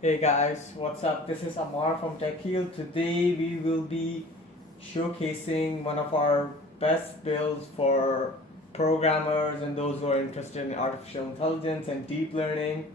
Hey guys, what's up? This is Amar from TecHeal. Today we will be showcasing one of our best builds for programmers and those who are interested in artificial intelligence and deep learning.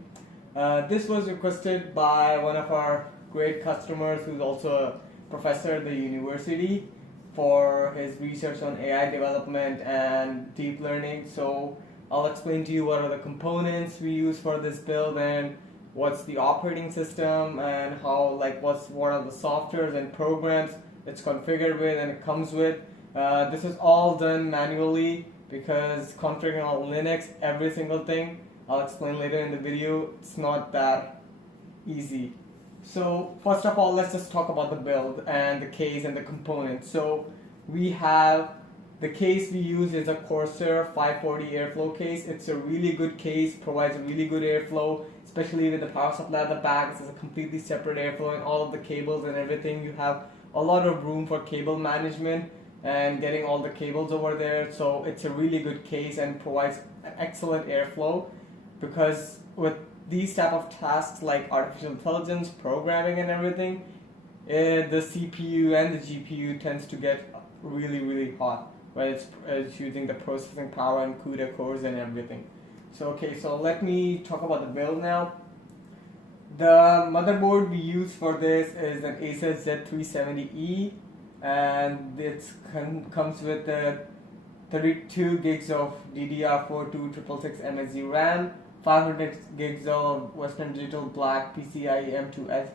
This was requested by one of our great customers who's also a professor at the university for his research on AI development and deep learning. So I'll explain to you what are the components we use for this build and what's the operating system and how what are the softwares and programs it's configured with and it comes with. This is all done manually because configuring on Linux every single thing I'll explain later in the video, it's not that easy. So first of all, let's just talk about the build and the case and the components. So we have the case we use is a Corsair 540 airflow case. It's a really good case, provides a really good airflow, especially with the power supply at the back. This is a completely separate airflow and all of the cables and everything. You have a lot of room for cable management and getting all the cables over there. So it's a really good case and provides excellent airflow because with these type of tasks like artificial intelligence, programming and everything, the CPU and the GPU tends to get really hot when it's using the processing power and CUDA cores and everything. So okay, so let me talk about the build now. The motherboard we use for this is an Asus Z370E and it comes with 32 gigs of DDR4 266 MSD RAM, 500 gigs of Western Digital Black PCIe M.2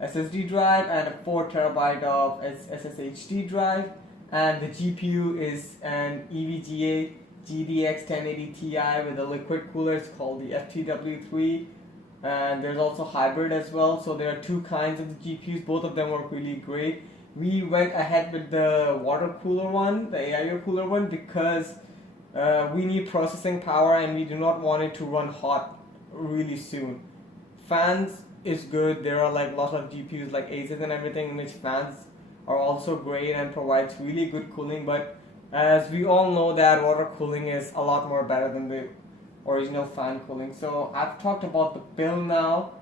SSD drive and a 4 terabyte of SSHD drive, and the GPU is an EVGA GTX 1080 Ti with a liquid cooler. It's called the FTW3, and there's also hybrid as well. So there are two kinds of the GPUs. Both of them work really great. We went ahead with the water cooler one, the AIO cooler one, because we need processing power and we do not want it to run hot really soon. Fans is good. There are like lots of GPUs like Asus and everything in which fans are also great and provides really good cooling, but as we all know that water cooling is a lot more better than the original fan cooling. So I've talked about the build now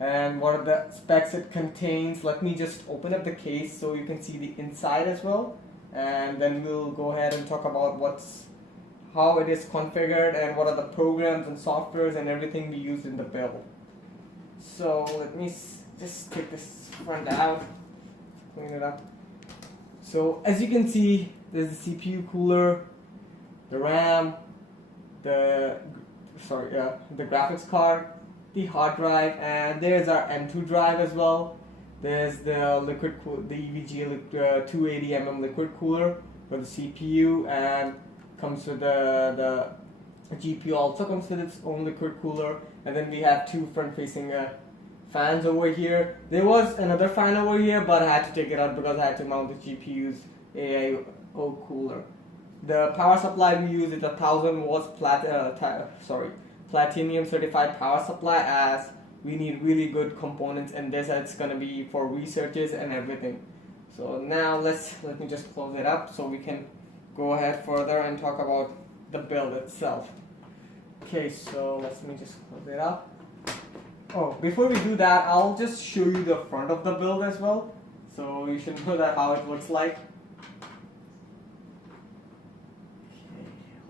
and what are the specs it contains. Let me just open up the case so you can see the inside as well, and then we'll go ahead and talk about how it is configured and what are the programs and softwares and everything we use in the build. So let me just take this front out, clean it up. So as you can see, there's the CPU cooler, the RAM, the graphics card, the hard drive, and there's our M.2 drive as well. There's the EVGA 280 liquid cooler for the CPU, and comes with the GPU also comes with its own liquid cooler, and then we have two front-facing fans over here. There was another fan over here, but I had to take it out because I had to mount the GPU's AIO cooler. The power supply we use is a 1000 watts platinum certified power supply, as we need really good components in this. It's gonna be for researches and everything. So now let me just close it up so we can go ahead further and talk about the build itself. Okay, so let me just close it up. Oh, before we do that, I'll just show you the front of the build as well, so you should know that how it looks like.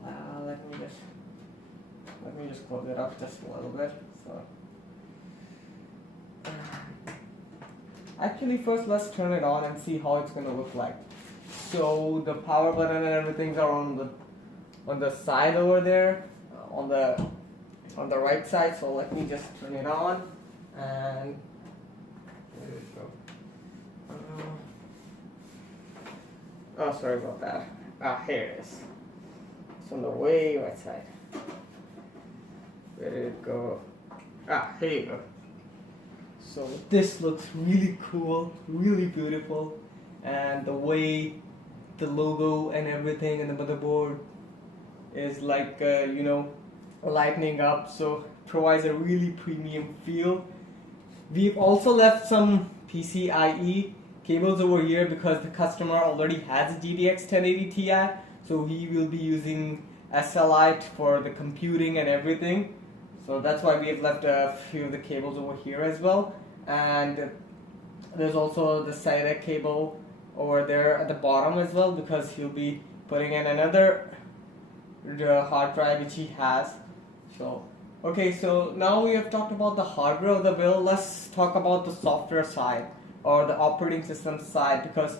Okay, let me just close it up just a little bit. So actually, first let's turn it on and see how it's gonna look like. So the power button and everything are on the side over there, on the right side. So let me just turn it on, and there we go. Oh, sorry about that. Here it is. It's on the way right side. Where did it go? Here you go. So this looks really cool, really beautiful, and the way the logo and everything and the motherboard is like lightening up, so provides a really premium feel. We've also left some PCIe cables over here because the customer already has a GTX 1080 Ti, so he will be using SLI for the computing and everything. So that's why we have left a few of the cables over here as well. and there's also the SATA cable over there at the bottom as well, because he'll be putting in another hard drive which he has. So okay, so now we have talked about the hardware of the build. Let's talk about the software side or the operating system side, because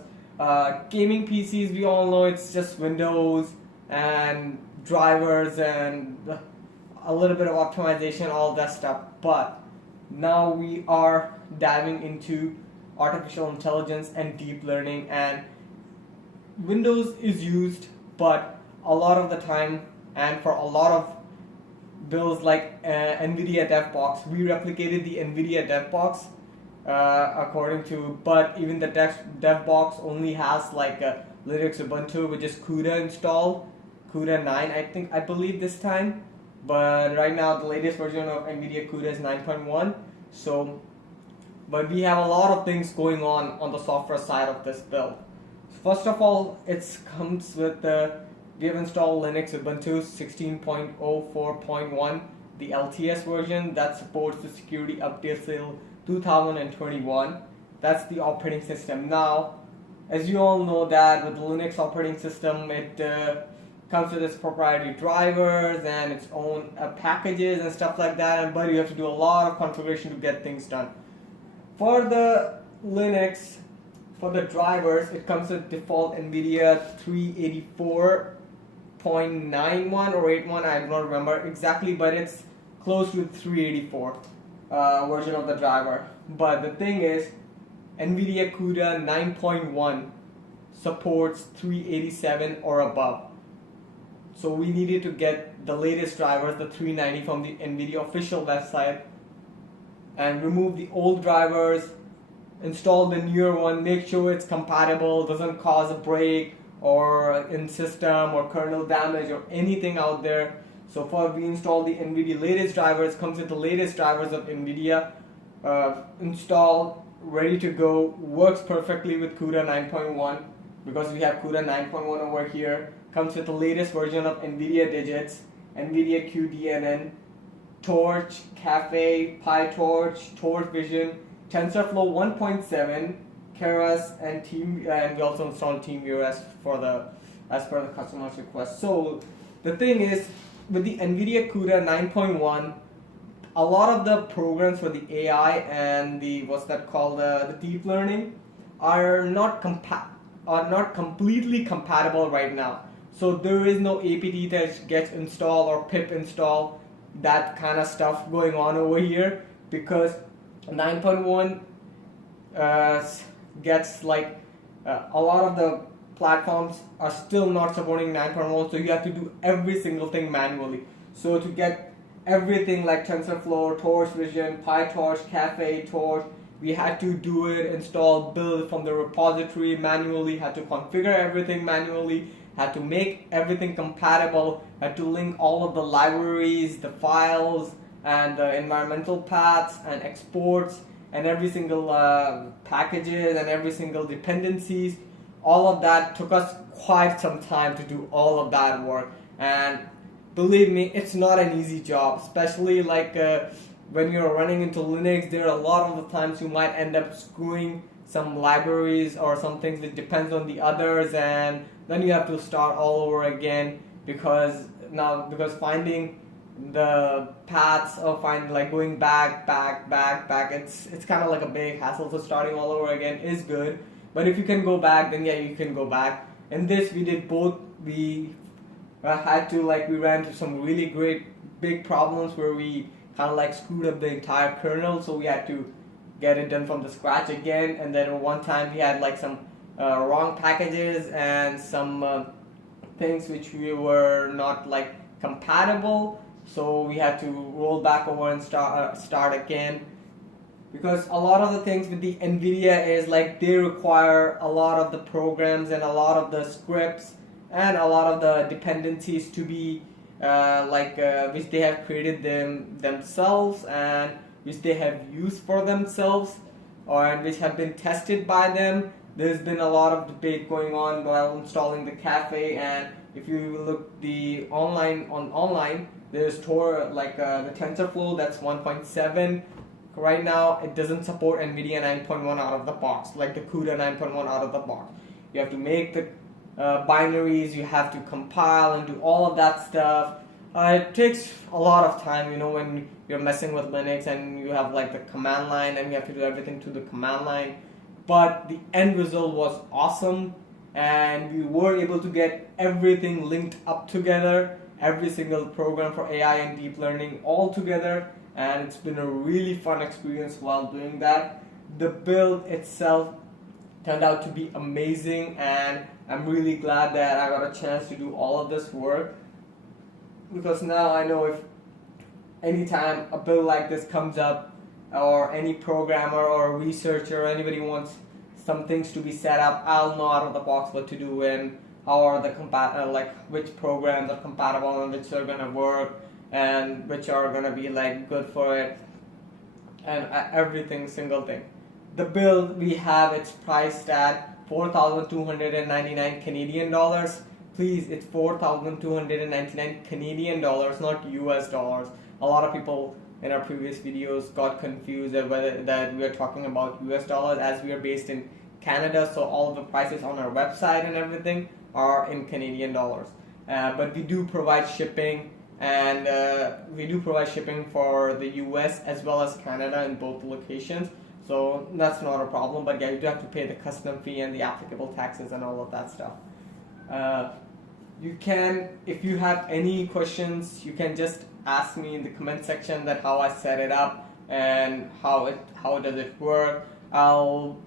gaming PCs, we all know it's just Windows and drivers and a little bit of optimization, all that stuff. But now we are diving into artificial intelligence and deep learning, and Windows is used, but a lot of the time, and for a lot of builds like Nvidia DevBox, we replicated the Nvidia DevBox according to, but even the DevBox only has like a Linux Ubuntu, which is Cuda installed, Cuda 9 I believe this time, but right now the latest version of Nvidia Cuda is 9.1. So but we have a lot of things going on the software side of this build. First of all, it comes with we have installed Linux Ubuntu 16.04.1, the LTS version that supports the security update till 2021. That's the operating system. Now, as you all know that with the Linux operating system, it comes with its proprietary drivers and its own packages and stuff like that, but you have to do a lot of configuration to get things done. For the Linux, for the drivers, it comes with default Nvidia 384.91 or 81, I don't remember exactly, but it's close to 384 version of the driver. But the thing is, Nvidia Cuda 9.1 supports 387 or above. So we needed to get the latest drivers, the 390 from the Nvidia official website, and remove the old drivers, install the newer one, make sure it's compatible, doesn't cause a break or in system or kernel damage or anything out there. So far we installed the Nvidia latest drivers, comes with the latest drivers of Nvidia, installed, ready to go, works perfectly with Cuda 9.1 because we have Cuda 9.1 over here, comes with the latest version of Nvidia Digits, Nvidia cuDNN, Torch, Caffe, PyTorch, TorchVision, Tensor Flow 1.7, Keras, and we also installed TeamViewer as per the customer's request. So the thing is, with the Nvidia Cuda 9.1, a lot of the programs for the AI and the the deep learning are not completely compatible right now. So there is no apt that gets installed or pip install, that kind of stuff going on over here, because 9.1 gets like a lot of the platforms are still not supporting 9.1, so you have to do every single thing manually. So to get everything like TensorFlow, TorchVision, PyTorch, Caffe, Torch, we had to do it, install, build from the repository manually, had to configure everything manually, had to make everything compatible, had to link all of the libraries, the files, and the environmental paths and exports, and every single packages and every single dependencies. All of that took us quite some time to do all of that work, and believe me, it's not an easy job, especially like when you're running into Linux. There are a lot of the times you might end up screwing some libraries or some things that depends on the others, and then you have to start all over again, because finding the paths or going back, it's kind of like a big hassle. So starting all over again is good, but if you can go back, then yeah, you can go back. In this, we did both. We we ran into some really great big problems where we kind of screwed up the entire kernel, so we had to get it done from the scratch again. And then at one time we had some wrong packages and some things which we were not compatible, so we had to roll back over and start again, because a lot of the things with the Nvidia is they require a lot of the programs and a lot of the scripts and a lot of the dependencies to be which they have created themselves and which they have used for themselves, and which have been tested by them. There's been a lot of debate going on while installing the Caffe, and if you look online, there's the TensorFlow that's 1.7, right now it doesn't support Nvidia 9.1 out of the box, like the CUDA 9.1 out of the box. You have to make the binaries, you have to compile and do all of that stuff. It takes a lot of time, when you're messing with Linux and you have like the command line and you have to do everything to the command line. But the end result was awesome, and we were able to get everything linked up together, every single program for AI and deep learning all together, and it's been a really fun experience while doing that. The build itself turned out to be amazing, and I'm really glad that I got a chance to do all of this work, because now I know if anytime a build like this comes up, or any programmer or researcher or anybody wants some things to be set up, I'll know out of the box what to do and how are the which programs are compatible and which are gonna work and which are gonna be like good for it, and everything single thing. The build we have, it's priced at 4,299 Canadian dollars. Please, it's 4,299 Canadian dollars, not US dollars. A lot of people in our previous videos got confused at whether that we are talking about US dollars, as we are based in Canada, so all the prices on our website and everything are in Canadian dollars. But we do provide shipping, and we do provide shipping for the US as well as Canada in both locations, so that's not a problem. But yeah, you do have to pay the custom fee and the applicable taxes and all of that stuff. You can, if you have any questions, you can just ask me in the comment section that how I set it up and how does it work. I'll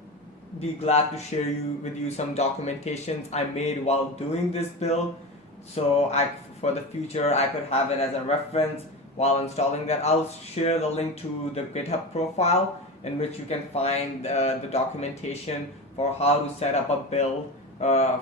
be glad to share with you some documentations I made while doing this build, so for the future I could have it as a reference while installing that. I'll share the link to the GitHub profile in which you can find the documentation for how to set up a build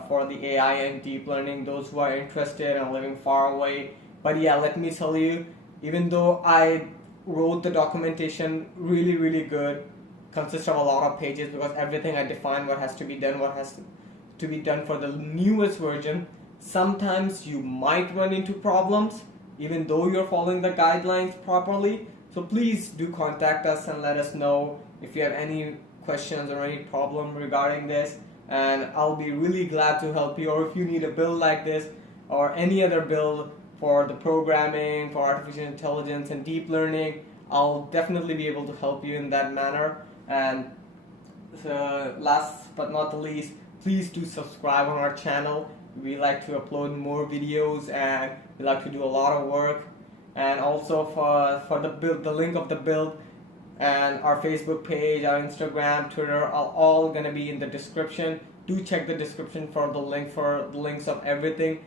for the AI and deep learning, those who are interested and living far away. But yeah, let me tell you, even though I wrote the documentation really good, consists of a lot of pages, because everything I define what has to be done for the newest version, sometimes you might run into problems even though you're following the guidelines properly. So please do contact us and let us know if you have any questions or any problem regarding this, and I'll be really glad to help you. Or if you need a build like this or any other build for the programming, for artificial intelligence and deep learning, I'll definitely be able to help you in that manner. And last but not the least, please do subscribe on our channel. We like to upload more videos and we like to do a lot of work. And also for the build, the link of the build and our Facebook page, our Instagram, Twitter are all going to be in the description. Do check the description for the links of everything,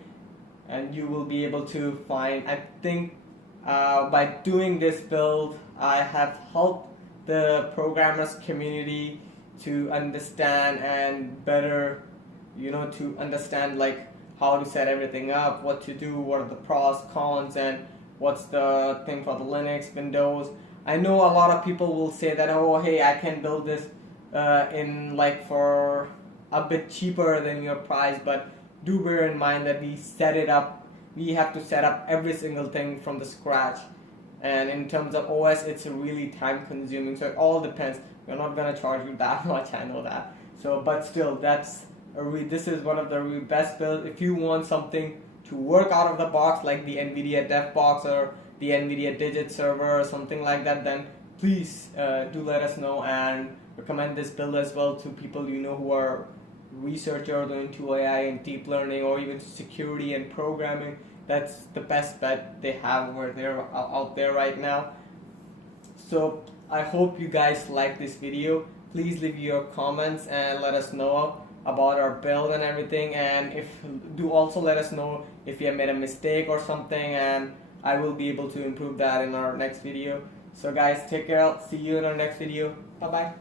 and you will be able to find, I think by doing this build I have helped the programmers community to understand and better, to understand like how to set everything up, what to do, what are the pros, cons, and what's the thing for the Linux, Windows. I know a lot of people will say that, oh hey, I can build this in like for a bit cheaper than your price, but do bear in mind that we have to set up every single thing from the scratch, and in terms of OS it's really time consuming, so it all depends. We're not going to charge you that much, I know that, so but still this is one of the best builds. If you want something to work out of the box like the Nvidia Dev Box or the Nvidia Digits server or something like that, then please do let us know and recommend this build as well to people who are researchers into AI and deep learning, or even security and programming. That's the best bet they have out there right now. So I hope you guys like this video. Please leave your comments and let us know about our build and everything, and do also let us know if you have made a mistake or something, and I will be able to improve that in our next video. So guys, take care. I'll see you in our next video. Bye bye.